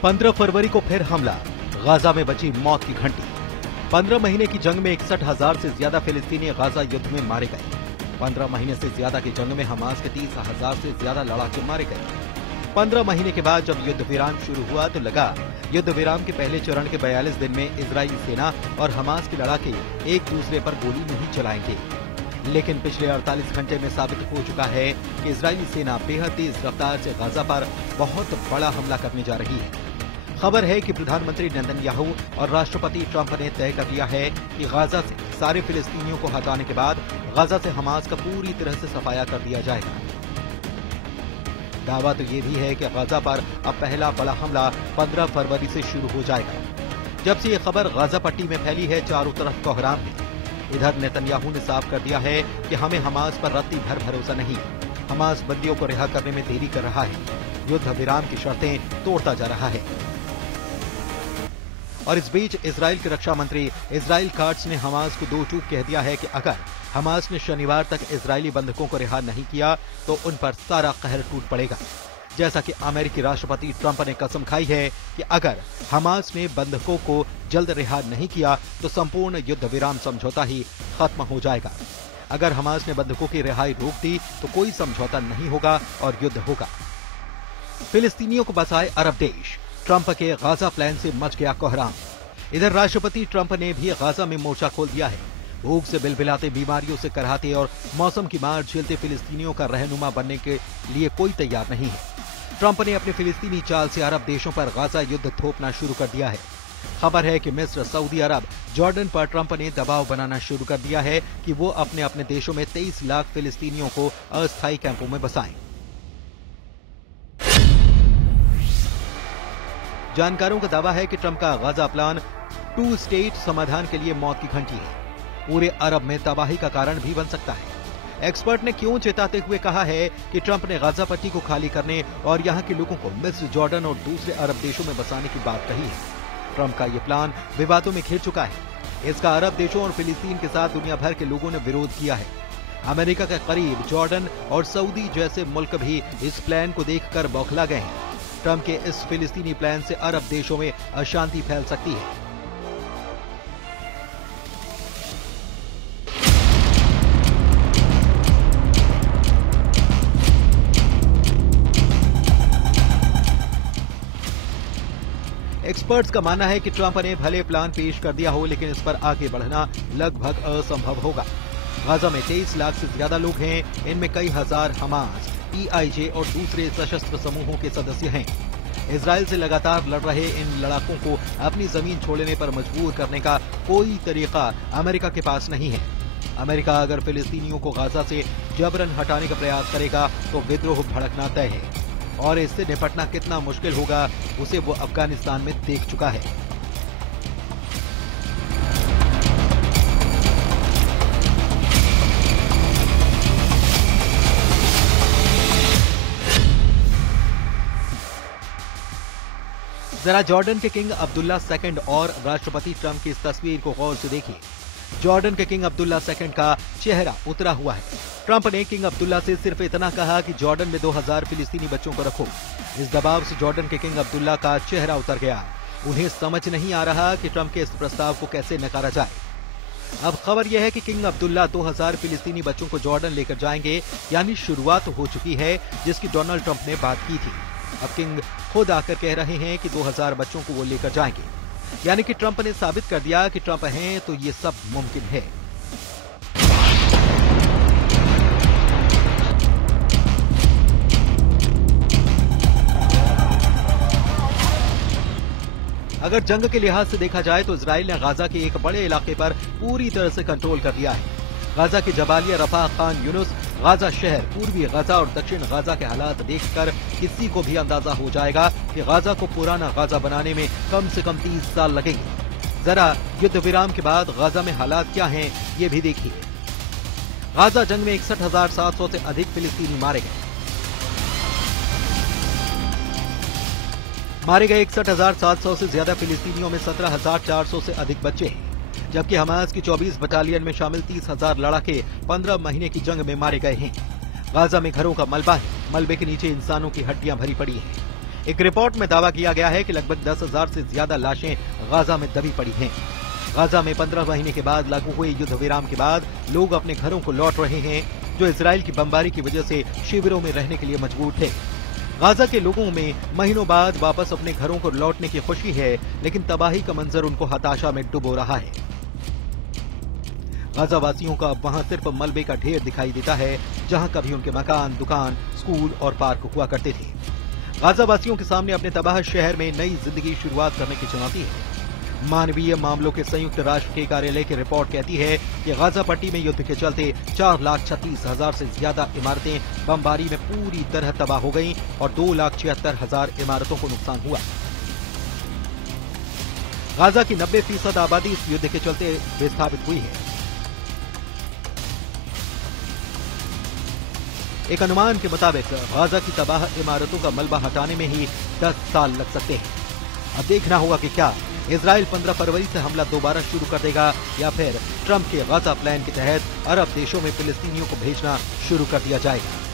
15 फरवरी को फिर हमला, गाजा में बची मौत की घंटी। 15 महीने की जंग में 61,000 से ज्यादा फिलिस्तीनी गाजा युद्ध में मारे गए। 15 महीने से ज्यादा की जंग में हमास के 30,000 से ज्यादा लड़ाके मारे गए। 15 महीने के बाद जब युद्ध विराम शुरू हुआ तो लगा युद्ध विराम के पहले चरण के 42 दिन में इजरायली सेना और हमास के लड़ाके एक दूसरे पर गोली नहीं चलाएंगे। लेकिन पिछले 48 घंटे में साबित हो चुका है कि इजरायली सेना बेहद तेज रफ्तार से गाजा पर बहुत बड़ा हमला करने जा रही है। खबर है कि प्रधानमंत्री नेतन्याहू और राष्ट्रपति ट्रंप ने तय कर लिया है कि गाजा से सारे फिलिस्तीनियों को हटाने के बाद गाजा से हमास का पूरी तरह से सफाया कर दिया जाएगा। दावा तो ये भी है कि गाजा पर अब पहला बड़ा हमला 15 फरवरी से शुरू हो जाएगा। जब से ये खबर गाजा पट्टी में फैली है, चारों तरफ कोहराम है। इधर नेतन्याहू ने साफ कर दिया है कि हमें हमास पर रत्ती भर भरोसा नहीं। हमास बंदियों को रिहा करने में देरी कर रहा है, युद्ध विराम की शर्तें तोड़ता जा रहा है। और इस बीच इजराइल के रक्षा मंत्री इजराइल काट्स ने हमास को दो टूक कह दिया है कि अगर हमास ने शनिवार तक इजरायली बंधकों को रिहा नहीं किया तो उन पर सारा कहर टूट पड़ेगा। जैसा कि अमेरिकी राष्ट्रपति ट्रंप ने कसम खाई है कि अगर हमास ने बंधकों को जल्द रिहा नहीं किया तो संपूर्ण युद्ध विराम समझौता ही खत्म हो जाएगा। अगर हमास ने बंधकों की रिहाई रोक दी तो कोई समझौता नहीं होगा और युद्ध होगा। फिलिस्तीनियों को बसाए अरब देश, ट्रंप के गाजा प्लान से मच गया कोहराम। इधर राष्ट्रपति ट्रंप ने भी गाजा में मोर्चा खोल दिया है। भूख से बिलबिलाते, बीमारियों से करहाते और मौसम की मार झेलते फिलिस्तीनियों का रहनुमा बनने के लिए कोई तैयार नहीं है। ट्रंप ने अपने फिलिस्तीनी चाल से अरब देशों पर गाजा युद्ध थोपना शुरू कर दिया है। खबर है कि मिस्र, सऊदी अरब, जॉर्डन पर ट्रंप ने दबाव बनाना शुरू कर दिया है कि वो अपने अपने देशों में 23 लाख फिलिस्तीनियों को अस्थायी कैंपों में बसाएं। जानकारों का दावा है कि ट्रंप का गाजा प्लान 2 स्टेट समाधान के लिए मौत की घंटी है। पूरे अरब में तबाही का कारण भी बन सकता है। एक्सपर्ट ने क्यों चेताते हुए कहा है कि ट्रंप ने गाजा पट्टी को खाली करने और यहां के लोगों को मिस्र, जॉर्डन और दूसरे अरब देशों में बसाने की बात कही है। ट्रंप का यह प्लान विवादों में घिर चुका है। इसका अरब देशों और फिलिस्तीन के साथ दुनिया भर के लोगों ने विरोध किया है। अमेरिका के करीब जॉर्डन और सऊदी जैसे मुल्क भी इस प्लान को देखकर बौखला गए हैं। ट्रंप के इस फिलिस्तीनी प्लान से अरब देशों में अशांति फैल सकती है। एक्सपर्ट्स का मानना है कि ट्रंप ने भले प्लान पेश कर दिया हो, लेकिन इस पर आगे बढ़ना लगभग असंभव होगा। गाजा में 23 लाख से ज्यादा लोग हैं। इनमें कई हजार हमास, EIJ और दूसरे सशस्त्र समूहों के सदस्य हैं। इजराइल से लगातार लड़ रहे इन लड़ाकों को अपनी जमीन छोड़ने पर मजबूर करने का कोई तरीका अमेरिका के पास नहीं है। अमेरिका अगर फिलिस्तीनियों को गाजा से जबरन हटाने का प्रयास करेगा तो विद्रोह भड़कना तय है, और इससे निपटना कितना मुश्किल होगा उसे वो अफगानिस्तान में देख चुका है। जरा जॉर्डन के किंग अब्दुल्ला II और राष्ट्रपति ट्रंप की इस तस्वीर को गौर से देखिए। जॉर्डन के किंग अब्दुल्ला II का चेहरा उतरा हुआ है। ट्रंप ने किंग अब्दुल्ला से सिर्फ इतना कहा कि जॉर्डन में 2000 फिलिस्तीनी बच्चों को रखो। इस दबाव से जॉर्डन के किंग अब्दुल्ला का चेहरा उतर गया। उन्हें समझ नहीं आ रहा कि ट्रंप के इस प्रस्ताव को कैसे नकारा जाए। अब खबर यह है कि किंग अब्दुल्ला 2000 फिलिस्तीनी बच्चों को जॉर्डन लेकर जाएंगे, यानी शुरुआत हो चुकी है जिसकी डोनाल्ड ट्रंप ने बात की थी। अब किंग खुद आकर कह रहे हैं कि 2000 बच्चों को वो लेकर जाएंगे, यानी कि ट्रंप ने साबित कर दिया कि ट्रंप हैं तो ये सब मुमकिन है। अगर जंग के लिहाज से देखा जाए तो इजराइल ने गाजा के एक बड़े इलाके पर पूरी तरह से कंट्रोल कर लिया है। गाजा के जबालिया, रफा, खान यूनुस, गाजा शहर, पूर्वी गाजा और दक्षिण गाजा के हालात देखकर किसी को भी अंदाजा हो जाएगा कि गाजा को पुराना गाजा बनाने में कम से कम 30 साल लगेंगे। जरा युद्ध विराम के बाद गाजा में हालात क्या हैं, ये भी देखिए। गाजा जंग में 61,700 से अधिक फिलिस्तीनी मारे गए। 61,700 से ज्यादा फिलिस्तीनियों में 17,400 से अधिक बच्चे हैं, जबकि हमास की 24 बटालियन में शामिल 30,000 लड़ाके 15 महीने की जंग में मारे गए हैं। गाजा में घरों का मलबा है, मलबे के नीचे इंसानों की हड्डियां भरी पड़ी हैं। एक रिपोर्ट में दावा किया गया है कि लगभग 10,000 से ज्यादा लाशें गाजा में दबी पड़ी हैं। गाजा में 15 महीने के बाद लागू हुए युद्ध विराम के बाद लोग अपने घरों को लौट रहे हैं, जो इजराइल की बमबारी की वजह से शिविरों में रहने के लिए मजबूर थे। गाजा के लोगों में महीनों बाद वापस अपने घरों को लौटने की खुशी है, लेकिन तबाही का मंजर उनको हताशा में डुबो रहा है। गाजा वासियों का अब वहां सिर्फ मलबे का ढेर दिखाई देता है, जहां कभी उनके मकान, दुकान, स्कूल और पार्क हुआ करते थे। गाजा वासियों के सामने अपने तबाह शहर में नई जिंदगी शुरुआत करने की चुनौती है। मानवीय मामलों के संयुक्त राष्ट्र के कार्यालय की रिपोर्ट कहती है कि गाजा पट्टी में युद्ध के चलते 4,36,000 से ज्यादा इमारतें बमबारी में पूरी तरह तबाह हो गईं और 2,76,000 इमारतों को नुकसान हुआ। गाजा की 90% आबादी इस युद्ध के चलते विस्थापित हुई है। एक अनुमान के मुताबिक गाजा की तबाह इमारतों का मलबा हटाने में ही 10 साल लग सकते हैं। अब देखना होगा कि क्या इजराइल 15 फरवरी से हमला दोबारा शुरू कर देगा या फिर ट्रंप के गाजा प्लान के तहत अरब देशों में फिलिस्तीनियों को भेजना शुरू कर दिया जाएगा।